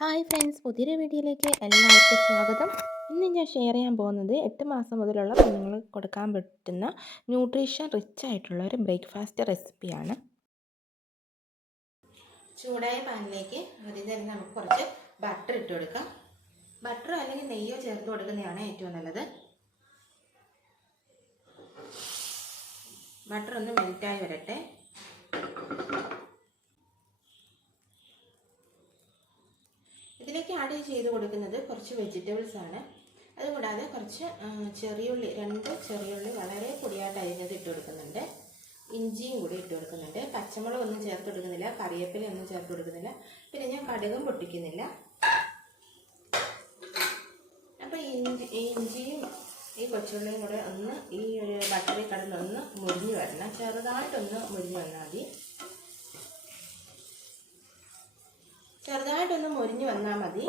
Hi friends, പുതിയൊരു വീഡിയോയിലേക്ക് എല്ലാവർക്കും സ്വാഗതം. ഇന്ന് ഞാൻ ഷെയർ ചെയ്യാൻ പോകുന്നത് 8 മാസം മുതലുള്ള കുഞ്ഞുങ്ങൾക്ക് കൊടുക്കാൻ പറ്റുന്ന ന്യൂട്രീഷൻ റിച്ച് ആയിട്ടുള്ള ഒരു ബ്രേക്ക്ഫാസ്റ്റ് റെസിപ്പിയാണ്. ചൂടായ പാനിലേക്ക് ആദ്യം തന്നെ നമുക്ക് കുറച്ച് ബട്ടർ ഇട്ട് കൊടുക്കാം. ബട്ടർ അല്ലെങ്കിൽ നെയ്യോ ചേർത്ത് കൊടുക്കുന്നതാണ് ഏറ്റവും നല്ലത്. ബട്ടർ ഒന്ന് മെൽറ്റായി വരട്ടെ. ഇതിലേക്ക് ആഡ് ചെയ്ത് കൊടുക്കുന്നത് കുറച്ച് വെജിറ്റബിൾസ് ആണ്. അതുകൂടാതെ കുറച്ച് ചെറിയുള്ളി, 2 ചെറിയുള്ളി വളരെ പൊടിയായിട്ട് അരിഞ്ഞത് ഇട്ട് കൊടുക്കുന്നുണ്ട്. ഇഞ്ചിയും കൂടി ഇട്ട് കൊടുക്കുന്നുണ്ട്. പച്ചമുളക് ഒന്നും ചേർത്ത് കൊടുക്കുന്നില്ല, കറിവേപ്പില ഒന്നും ചേർത്ത് കൊടുക്കുന്നില്ല. പിന്നെ ഞാൻ കടുകും പൊട്ടിക്കുന്നില്ല. അപ്പോൾ ഇഞ്ചിയും ഈ കൊച്ചുള്ളിയും കൂടെ ഒന്ന് ഈ ഒരു ബട്ടറിൽ കിടന്നൊന്ന് മുരിഞ്ഞ് വരണം. ചെറുതായിട്ടൊന്ന് മുരിഞ്ഞ് വന്നാൽ മതി. ചെറുതായിട്ടൊന്ന് മുരിഞ്ഞ് വന്നാൽ മതി,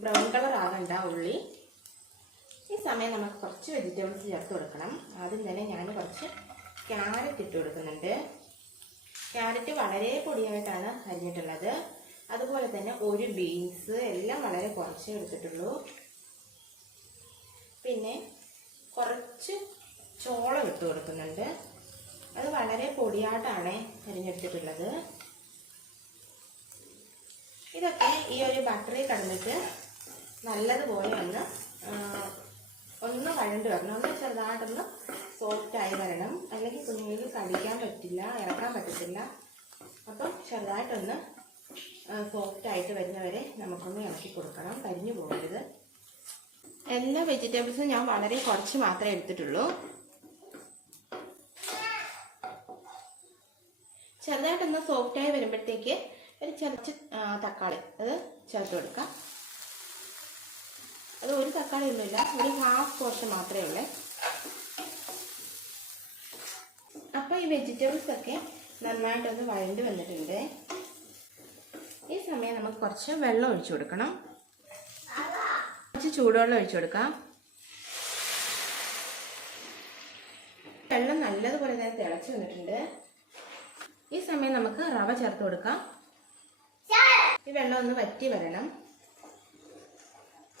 ബ്രൗൺ കളർ ആകണ്ട ഉള്ളി. ഈ സമയം നമുക്ക് കുറച്ച് വെജിറ്റബിൾസ് ചേർത്ത് കൊടുക്കണം. ആദ്യം തന്നെ ഞാൻ കുറച്ച് ക്യാരറ്റ് ഇട്ട് കൊടുക്കുന്നുണ്ട്. ക്യാരറ്റ് വളരെ പൊടിയായിട്ടാണ് അരിഞ്ഞിട്ടുള്ളത്. അതുപോലെ തന്നെ ഒരു ബീൻസ്, എല്ലാം വളരെ കുറച്ചേ എടുത്തിട്ടുള്ളൂ. പിന്നെ കുറച്ച് ചോളം ഇട്ട് കൊടുക്കുന്നുണ്ട്. അത് വളരെ പൊടിയായിട്ടാണ് അരിഞ്ഞെടുത്തിട്ടുള്ളത്. ഇതൊക്കെ ഈ ഒരു ബട്ടറിൽ കിടന്നിട്ട് നല്ലതുപോലെ ഒന്ന് വഴണ്ട് വരണം. ഒന്ന് ചെറുതായിട്ടൊന്ന് സോഫ്റ്റായി വരണം, അല്ലെങ്കിൽ കുഞ്ഞുങ്ങൾക്ക് കടിക്കാൻ പറ്റില്ല, ഇറക്കാൻ പറ്റത്തില്ല. അപ്പം ചെറുതായിട്ടൊന്ന് സോഫ്റ്റായിട്ട് വരുന്നവരെ നമുക്കൊന്ന് ഇളക്കി കൊടുക്കണം, കരിഞ്ഞു പോകരുത്. എല്ലാ വെജിറ്റബിൾസും ഞാൻ വളരെ കുറച്ച് മാത്രമേ എടുത്തിട്ടുള്ളൂ. ചെറുതായിട്ടൊന്ന് സോഫ്റ്റായി വരുമ്പോഴത്തേക്ക് ഒരു ചെറിയ തക്കാളി അത് ചേർത്ത് കൊടുക്കാം. അത് ഒരു തക്കാളി ഒന്നുമില്ല, ഒരു ഹാഫ് പോർഷൻ മാത്രമേ ഉള്ളൂ. അപ്പോൾ ഈ വെജിറ്റബിൾസ് ഒക്കെ നന്നായിട്ടൊന്ന് വഴണ്ട് വന്നിട്ടുണ്ട്. ഈ സമയം നമുക്ക് കുറച്ച് വെള്ളം ഒഴിച്ചു കൊടുക്കണം. കുറച്ച് ചൂടുവെള്ളം ഒഴിച്ചു കൊടുക്കാം. വെള്ളം നല്ലതുപോലെ തന്നെ തിളച്ച് വന്നിട്ടുണ്ട്. ഈ സമയം നമുക്ക് റവ ചേർത്ത് കൊടുക്കാം. ഈ വെള്ളം ഒന്ന് വറ്റി വരണം.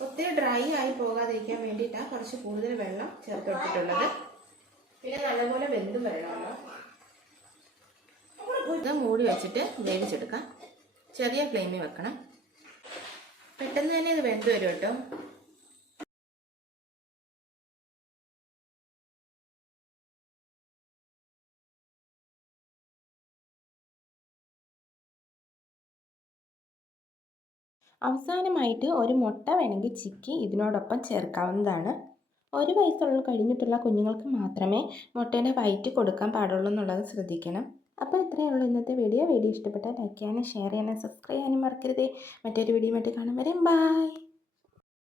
ഒത്തിരി ഡ്രൈ ആയി പോകാതിരിക്കാൻ വേണ്ടിയിട്ടാണ് കുറച്ച് കൂടുതൽ വെള്ളം ചേർത്ത് കൊടുത്തിട്ടുള്ളത്. പിന്നെ നല്ലപോലെ വെന്തും വരണമല്ലോ. ഇത് മൂടി വെച്ചിട്ട് വേവിച്ചെടുക്കാം. ചെറിയ ഫ്ലെയിമിൽ വെക്കണം. പെട്ടെന്ന് തന്നെ ഇത് വെന്ത് വരും കേട്ടോ. അവസാനമായിട്ട് ഒരു മുട്ട വേണമെങ്കിൽ ചിക്കി ഇതിനോടൊപ്പം ചേർക്കാവുന്നതാണ്. 1 വയസ്സുള്ള കഴിഞ്ഞിട്ടുള്ള കുഞ്ഞുങ്ങൾക്ക് മാത്രമേ മുട്ടേൻ്റെ വയറ്റ് കൊടുക്കാൻ പാടുള്ളൂ എന്നുള്ളത് ശ്രദ്ധിക്കണം. അപ്പോൾ ഇത്രയേ ഉള്ളൂ ഇന്നത്തെ വീഡിയോ. ഇഷ്ടപ്പെട്ടാൽ ലൈക്ക് ചെയ്യാനും ഷെയർ ചെയ്യാനും സബ്സ്ക്രൈബ് ചെയ്യാനും മറക്കരുതേ. മറ്റൊരു വീഡിയോ കാണും വരെ ബൈ.